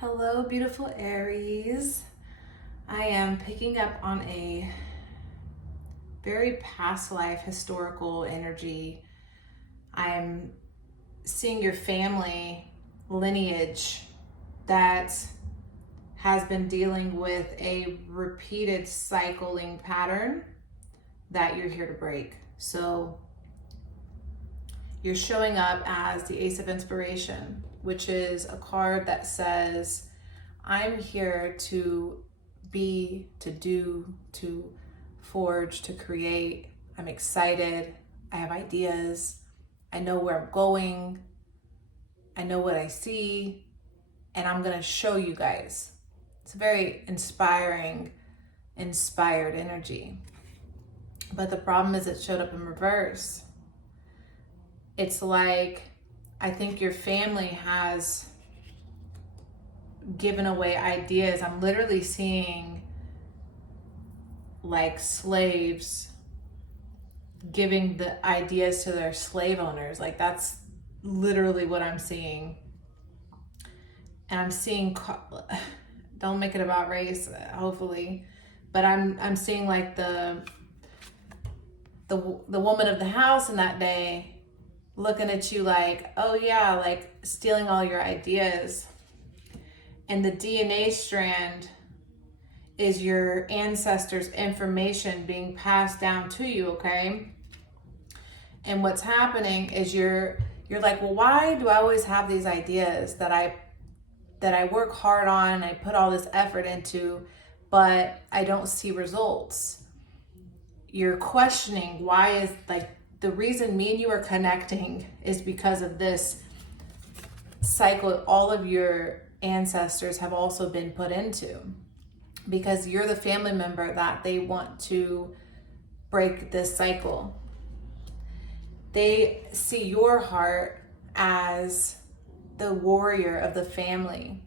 Hello, beautiful Aries. I am picking up on a very past life historical energy. I'm seeing your family lineage that has been dealing with a repeated cycling pattern that you're here to break. So you're showing up as the Ace of Inspiration, which is a card that says, I'm here to be, to do, to forge, to create. I'm excited. I have ideas. I know where I'm going. I know what I see. And I'm going to show you guys. It's a very inspired energy. But the problem is it showed up in reverse. It's like, I think your family has given away ideas. I'm literally seeing like slaves giving the ideas to their slave owners. Like that's literally what I'm seeing. And I'm seeing, don't make it about race, hopefully, but I'm seeing like the woman of the house in that day looking at you like, oh yeah, like stealing all your ideas. And the DNA strand is your ancestors' information being passed down to you, okay? And what's happening is you're like, well, why do I always have these ideas that I work hard on, I put all this effort into, but I don't see results? You're questioning why is like, the reason me and you are connecting is because of this cycle all of your ancestors have also been put into, because you're the family member that they want to break this cycle. They see your heart as the warrior of the family.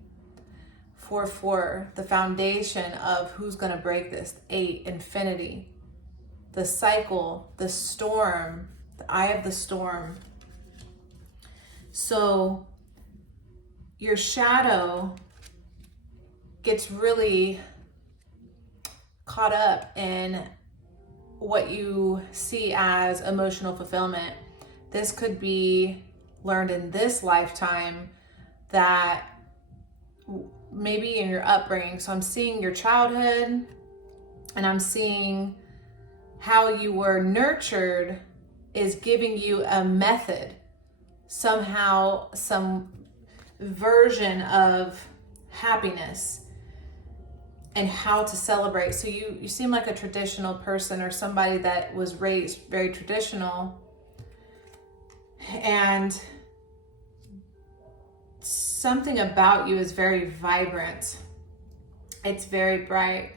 4-4, the foundation of who's going to break this. 8, infinity. The cycle, the storm, the eye of the storm. So your shadow gets really caught up in what you see as emotional fulfillment. This could be learned in this lifetime, that maybe in your upbringing. So I'm seeing your childhood, and I'm seeing how you were nurtured is giving you a method, somehow some version of happiness and how to celebrate. So you seem like a traditional person, or somebody that was raised very traditional, and something about you is very vibrant. It's very bright.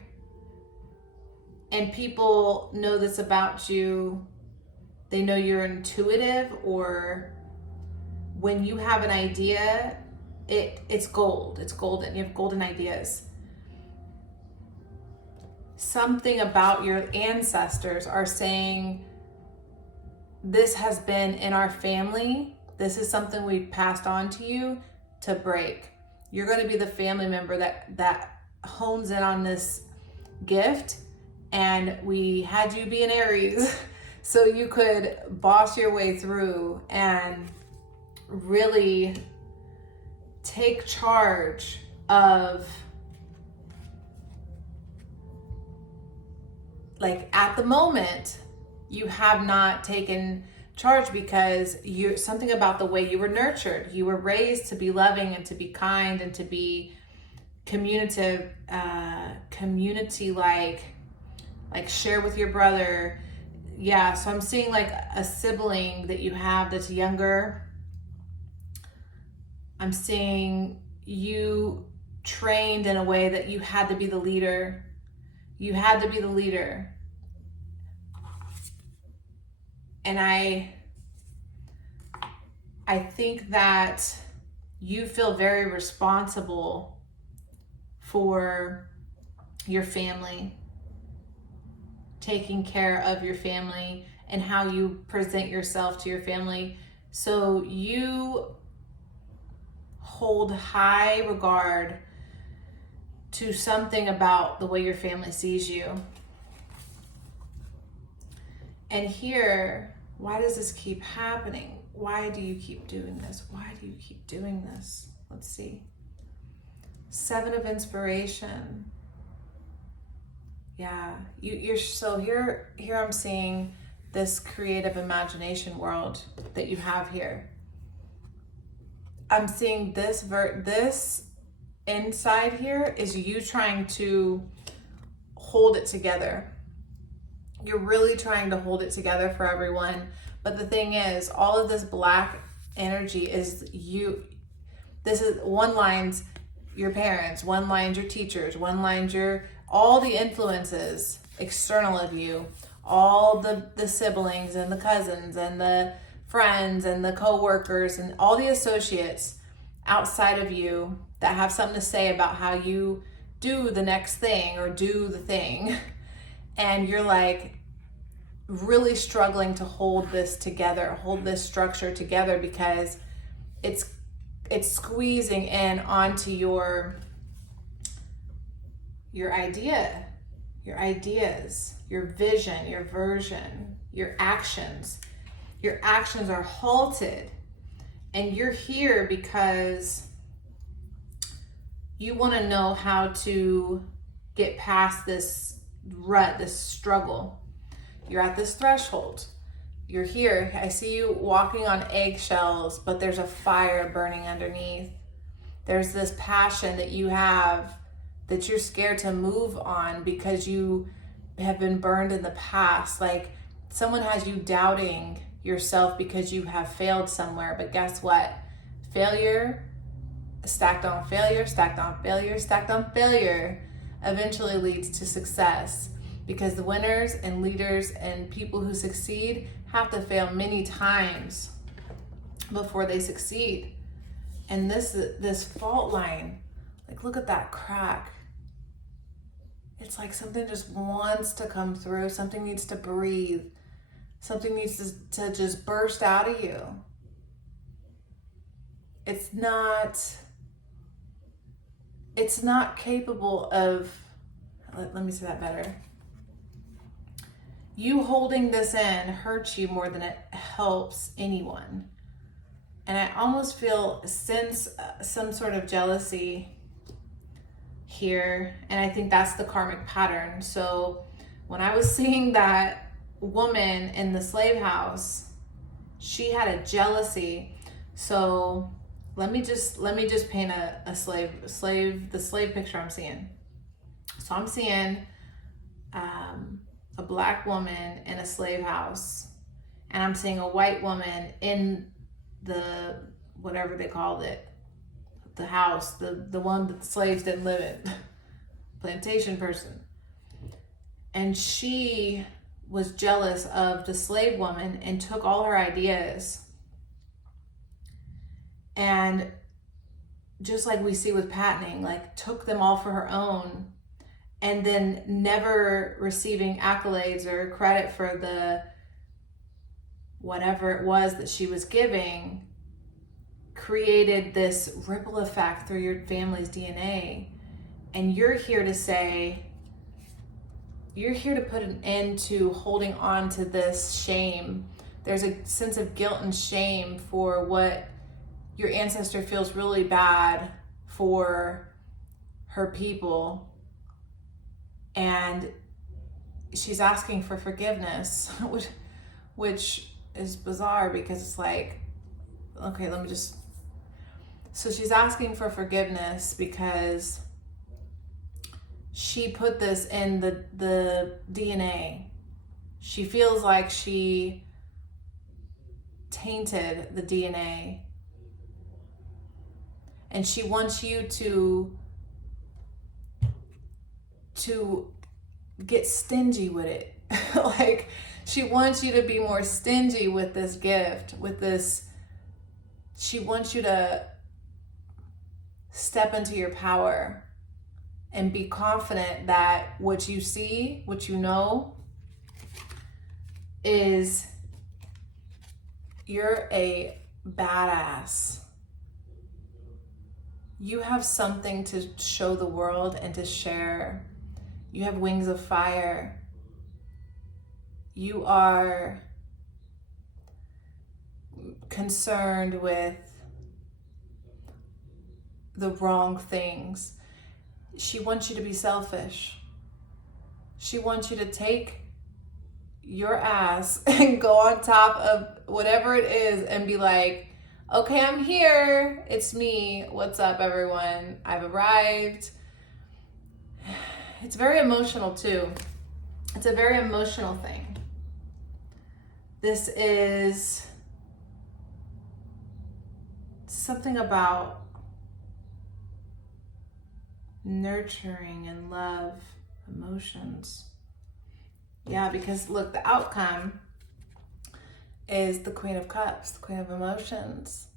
And people know this about you. They know you're intuitive, or when you have an idea, it's gold. It's golden. You have golden ideas. Something about your ancestors are saying, this has been in our family. This is something we passed on to you to break. You're going to be the family member that hones in on this gift. And we had you be an Aries so you could boss your way through and really take charge of, like, at the moment you have not taken charge because you're something about the way you were nurtured. You were raised to be loving and to be kind and to be community like share with your brother. Yeah, so I'm seeing like a sibling that you have that's younger. I'm seeing you trained in a way that you had to be the leader. You had to be the leader. And I think that you feel very responsible for your family, taking care of your family and how you present yourself to your family. So you hold high regard to something about the way your family sees you. And here, why does this keep happening? Why do you keep doing this? Why do you keep doing this? Let's see. 7 of Inspiration. Yeah, you're so here I'm seeing this creative imagination world that you have here. I'm seeing this inside here is you trying to hold it together. You're really trying to hold it together for everyone. But the thing is, all of this black energy is you. This is one line's your parents, one line's your teachers, one line's all the influences external of you, all the siblings and the cousins and the friends and the co-workers and all the associates outside of you that have something to say about how you do the next thing or do the thing. And you're like really struggling to hold this together, hold this structure together, because it's squeezing in onto your idea, your ideas, your vision, your version, your actions. Your actions are halted, and you're here because you want to know how to get past this rut, this struggle. You're at this threshold. You're here. I see you walking on eggshells, but there's a fire burning underneath. There's this passion that you have that you're scared to move on because you have been burned in the past. Like someone has you doubting yourself because you have failed somewhere. But guess what? Failure, stacked on failure, stacked on failure, stacked on failure, eventually leads to success. Because the winners and leaders and people who succeed have to fail many times before they succeed. And this fault line, like look at that crack. It's like something just wants to come through. Something needs to breathe. Something needs to just burst out of you. It's not capable of, let me say that better. You holding this in hurts you more than it helps anyone. And I almost sense some sort of jealousy here. And I think that's the karmic pattern. So when I was seeing that woman in the slave house, she had a jealousy. So let me just paint the slave picture I'm seeing. So I'm seeing a black woman in a slave house, and I'm seeing a white woman in the, whatever they called it, the house, the one that the slaves didn't live in, plantation person. And she was jealous of the slave woman and took all her ideas, and just like we see with patenting, like took them all for her own, and then never receiving accolades or credit for the whatever it was that she was giving, created this ripple effect through your family's DNA. And you're here to put an end to holding on to this shame. There's a sense of guilt and shame for what your ancestor feels really bad for her people. And she's asking for forgiveness, which is bizarre because it's like, okay, so she's asking for forgiveness because she put this in the DNA. She feels like she tainted the DNA. And she wants you to get stingy with it. Like she wants you to be more stingy with this gift, she wants you to step into your power and be confident that what you see, what you know, is you're a badass. You have something to show the world and to share. You have wings of fire. You are concerned with the wrong things. She wants you to be selfish. She wants you to take your ass and go on top of whatever it is and be like, okay, I'm here. It's me. What's up, everyone? I've arrived. It's very emotional too. It's a very emotional thing. This is something about nurturing and love, emotions. Yeah, because look, the outcome is the Queen of Cups, the Queen of Emotions.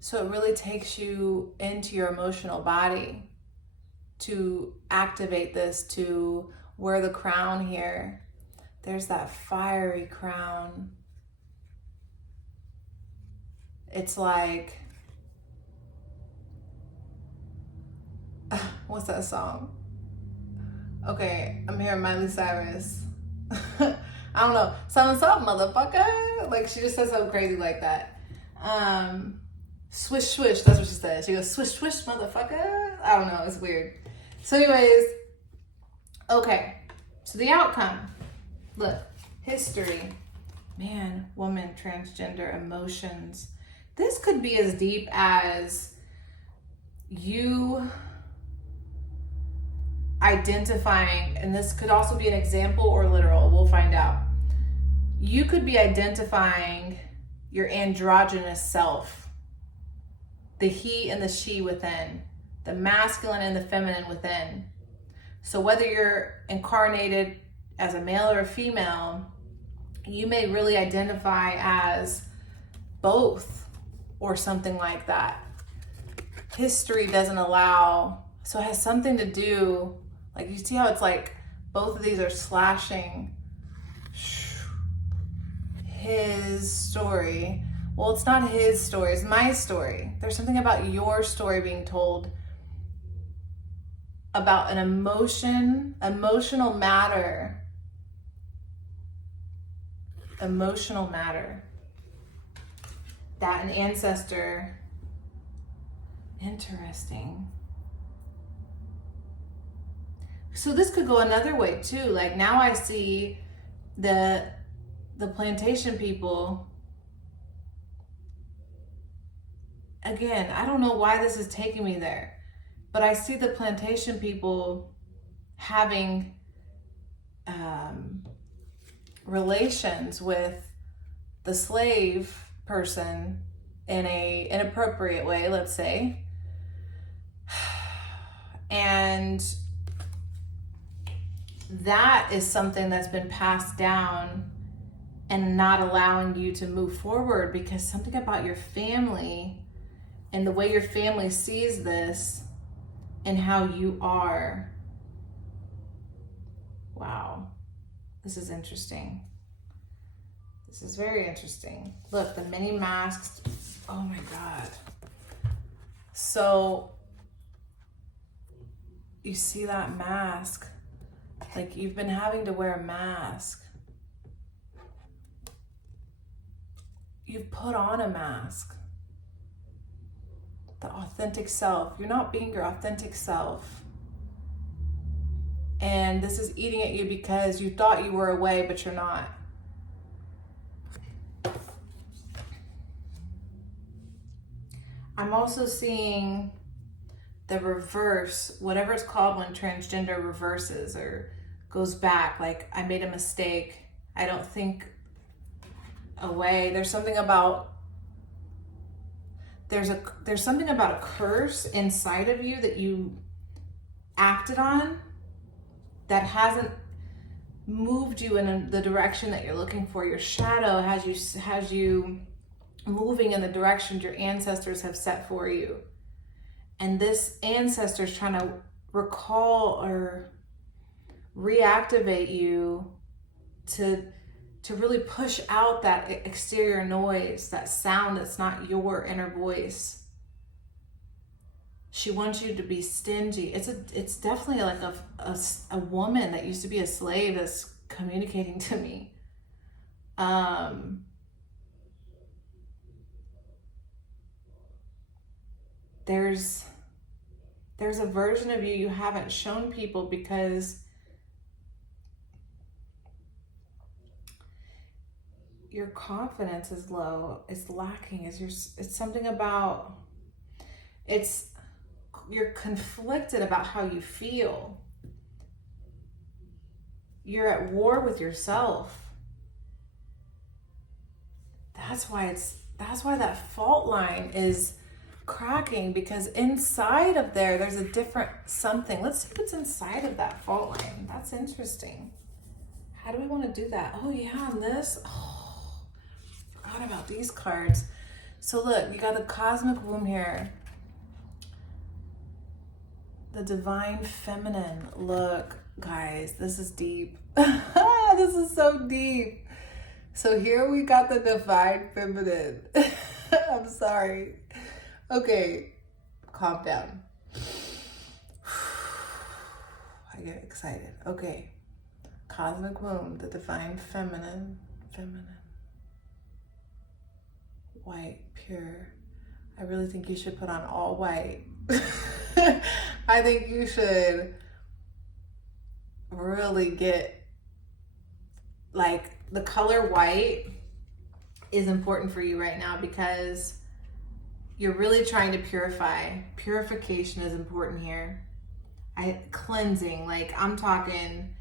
So it really takes you into your emotional body to activate this, to wear the crown here. There's that fiery crown. It's like, what's that song? Okay, I'm hearing Miley Cyrus. I don't know. Something, motherfucker. Like, she just says something crazy like that. Swish, swish. That's what she says. She goes, swish, swish, motherfucker. I don't know. It's weird. So anyways, okay. So the outcome. Look, history. Man, woman, transgender, emotions. This could be as deep as you identifying, and this could also be an example or literal, we'll find out. You could be identifying your androgynous self, the he and the she within, the masculine and the feminine within. So whether you're incarnated as a male or a female, you may really identify as both or something like that. History doesn't allow, so it has something to do, like you see how it's like both of these are slashing his story. Well, it's not his story, it's my story. There's something about your story being told about an emotional matter. Emotional matter. That an ancestor. Interesting. So this could go another way too. Like now I see the plantation people. Again, I don't know why this is taking me there, but I see the plantation people having relations with the slave person in a inappropriate way, let's say. And that is something that's been passed down and not allowing you to move forward, because something about your family and the way your family sees this and how you are. Wow, this is interesting. This is very interesting. Look, the many masks. Oh my God. So you see that mask? Like you've been having to wear a mask. You've put on a mask. The authentic self. You're not being your authentic self. And this is eating at you because you thought you were away, but you're not. I'm also seeing the reverse, whatever it's called when transgender reverses or goes back. Like, I made a mistake. I don't think away. There's something about, there's something about a curse inside of you that you acted on that hasn't moved you in the direction that you're looking for. Your shadow has you moving in the direction your ancestors have set for you. And this ancestor is trying to recall or reactivate you to really push out that exterior noise, that sound that's not your inner voice. She wants you to be stingy. It's definitely like a woman that used to be a slave that's communicating to me. There's a version of you haven't shown people because your confidence is low. It's lacking. It's something about, you're conflicted about how you feel. You're at war with yourself. That's why that fault line is cracking, because inside of there's a different something. Let's see what's inside of that fault line. That's interesting. How do I want to do that? Oh yeah, and this. Oh, forgot about these cards. So look, you got the cosmic womb here. The divine feminine. Look, guys, this is deep. This is so deep. So here we got the divine feminine. I'm sorry. Okay, calm down. I get excited. Okay. Cosmic womb, the divine feminine. White, pure. I really think you should put on all white. I think you should really get, like, the color white is important for you right now because you're really trying to purify. Purification is important here. Cleansing, like I'm talking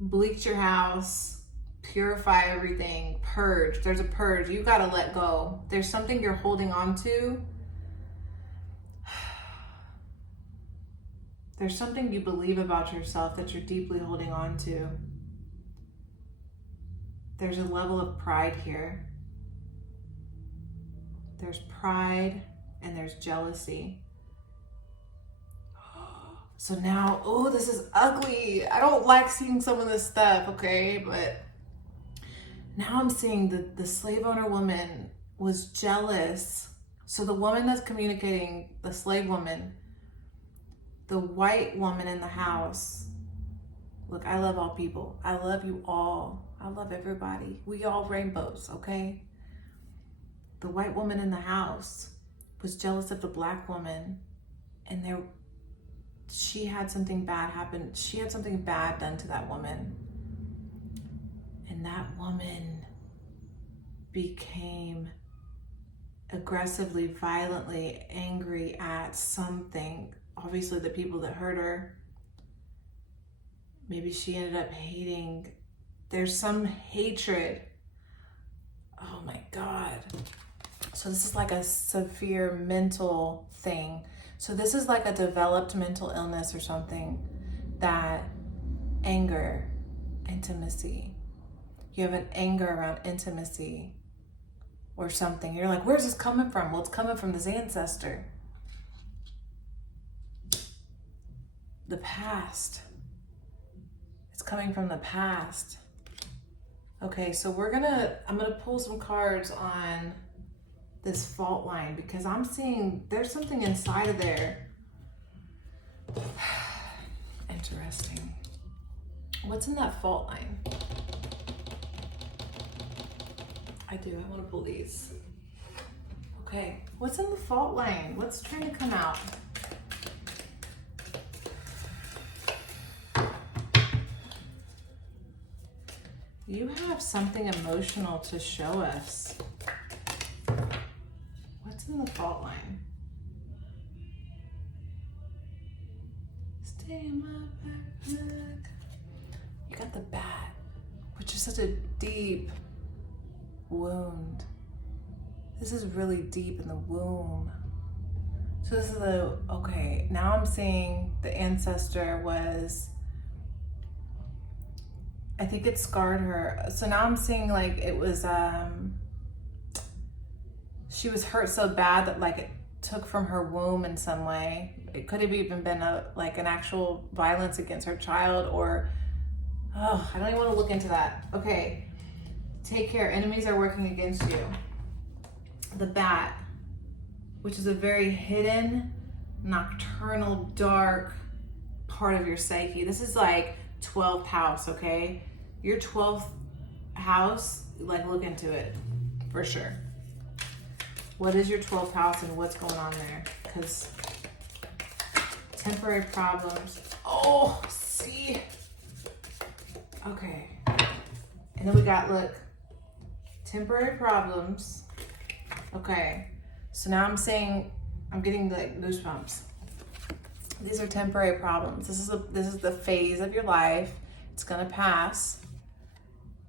bleach your house, purify everything, purge. There's a purge. You got to let go. There's something you're holding on to. There's something you believe about yourself that you're deeply holding on to. There's a level of pride here. There's pride and there's jealousy. So now, oh, this is ugly. I don't like seeing some of this stuff, okay? But now I'm seeing the slave owner woman was jealous. So the woman that's communicating, the slave woman, the white woman in the house. Look, I love all people. I love you all. I love everybody. We all rainbows, okay? The white woman in the house was jealous of the black woman, and she had something bad happen. She had something bad done to that woman. And that woman became aggressively, violently angry at something. Obviously the people that hurt her. Maybe she ended up hating. There's some hatred. Oh my God. So this is like a severe mental thing. So this is like a developed mental illness or something, that anger, intimacy. You have an anger around intimacy or something. You're like, where's this coming from? Well, it's coming from this ancestor. The past. It's coming from the past. Okay, so I'm gonna pull some cards on this fault line because I'm seeing there's something inside of there. Interesting. What's in that fault line? I want to pull these. Okay, what's in the fault line? What's trying to come out? You have something emotional to show us. What's in the fault line? Stay in my backpack. You got the bat, which is such a deep wound. This is really deep in the womb. So this is okay, now I'm seeing the ancestor was, I think it scarred her. So now I'm seeing like it was, she was hurt so bad that like it took from her womb in some way. It could have even been like an actual violence against her child, or, oh, I don't even want to look into that. Okay, take care. Enemies are working against you. The bat, which is a very hidden nocturnal, dark part of your psyche. This is like 12th house, okay? Your 12th house, like look into it for sure. What is your 12th house and what's going on there? Because temporary problems. Oh, see? Okay. And then we got, look, temporary problems. Okay. So now I'm saying, I'm getting like goosebumps. These are temporary problems. This is the phase of your life. It's gonna pass.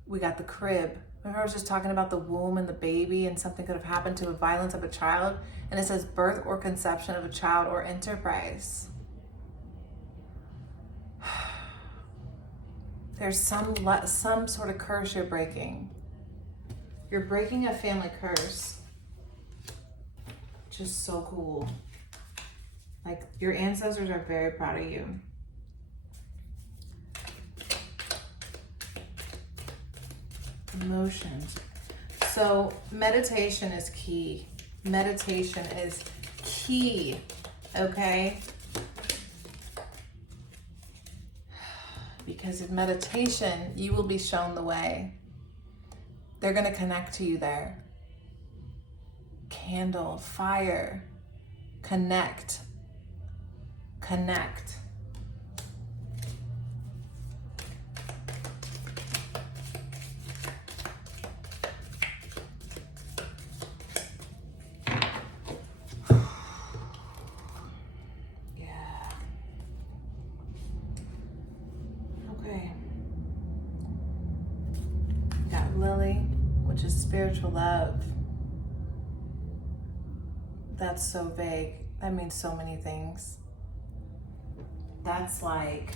We got the crib. Remember I was just talking about the womb and the baby and something could have happened to a violence of a child? And it says birth or conception of a child or enterprise. There's some sort of curse you're breaking. You're breaking a family curse. Just so cool. Like your ancestors are very proud of you. Emotions. So meditation is key. Meditation is key, okay? Because in meditation, you will be shown the way. They're going to connect to you there. Candle, fire, connect. Connect. Spiritual love. That's so vague. That means so many things. That's like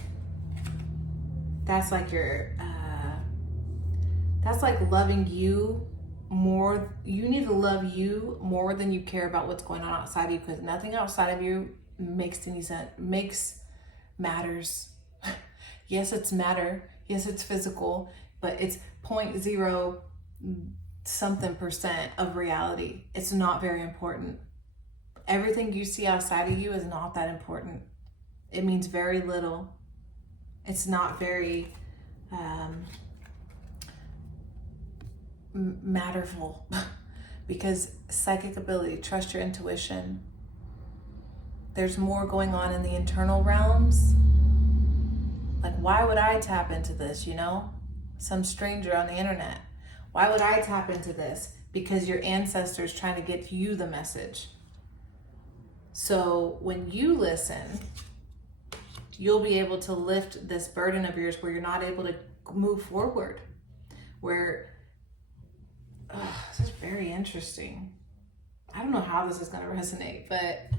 your that's like loving you more. You need to love you more than you care about what's going on outside of you, because nothing outside of you makes any sense, matters. Yes, it's matter. Yes, it's physical, but it's 0.0 something percent of reality. It's not very important. Everything you see outside of you is not that important. It means very little. It's not very matterful. Because psychic ability, trust your intuition. There's more going on in the internal realms. Like, why would I tap into this, you know? Some stranger on the internet. Why would I tap into this? Because your ancestors trying to get you the message. So when you listen, you'll be able to lift this burden of yours where you're not able to move forward. Where, this is very interesting. I don't know how this is going to resonate, but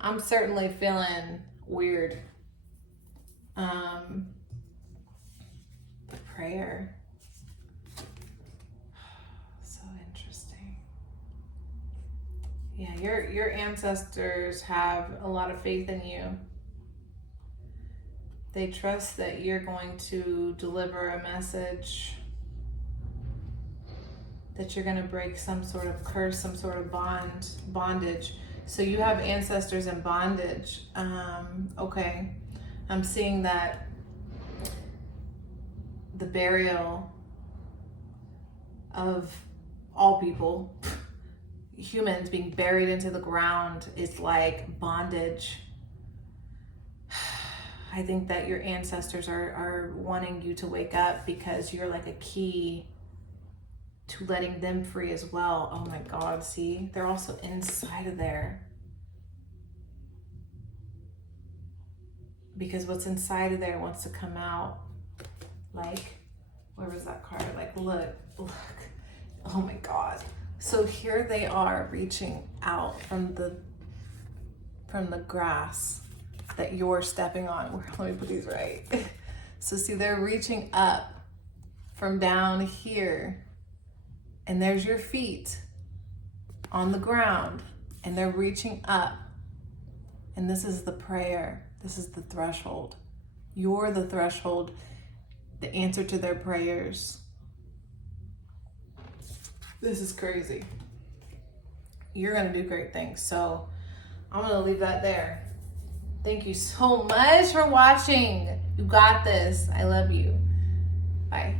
I'm certainly feeling weird. Prayer. Yeah, your ancestors have a lot of faith in you. They trust that you're going to deliver a message, that you're going to break some sort of curse, some sort of bondage. So you have ancestors in bondage. Okay, I'm seeing that the burial of all people, humans being buried into the ground, is like bondage. I think that your ancestors are wanting you to wake up because you're like a key to letting them free as well. Oh my God, see? They're also inside of there. Because what's inside of there wants to come out. Like, where was that card? Like, look. Oh my God. So here they are reaching out from the grass that you're stepping on. Let me put these right. So see, they're reaching up from down here, and there's your feet on the ground, and they're reaching up. And this is the prayer. This is the threshold. You're the threshold, the answer to their prayers. This is crazy. You're gonna do great things. So I'm gonna leave that there. Thank you so much for watching. You got this. I love you. Bye.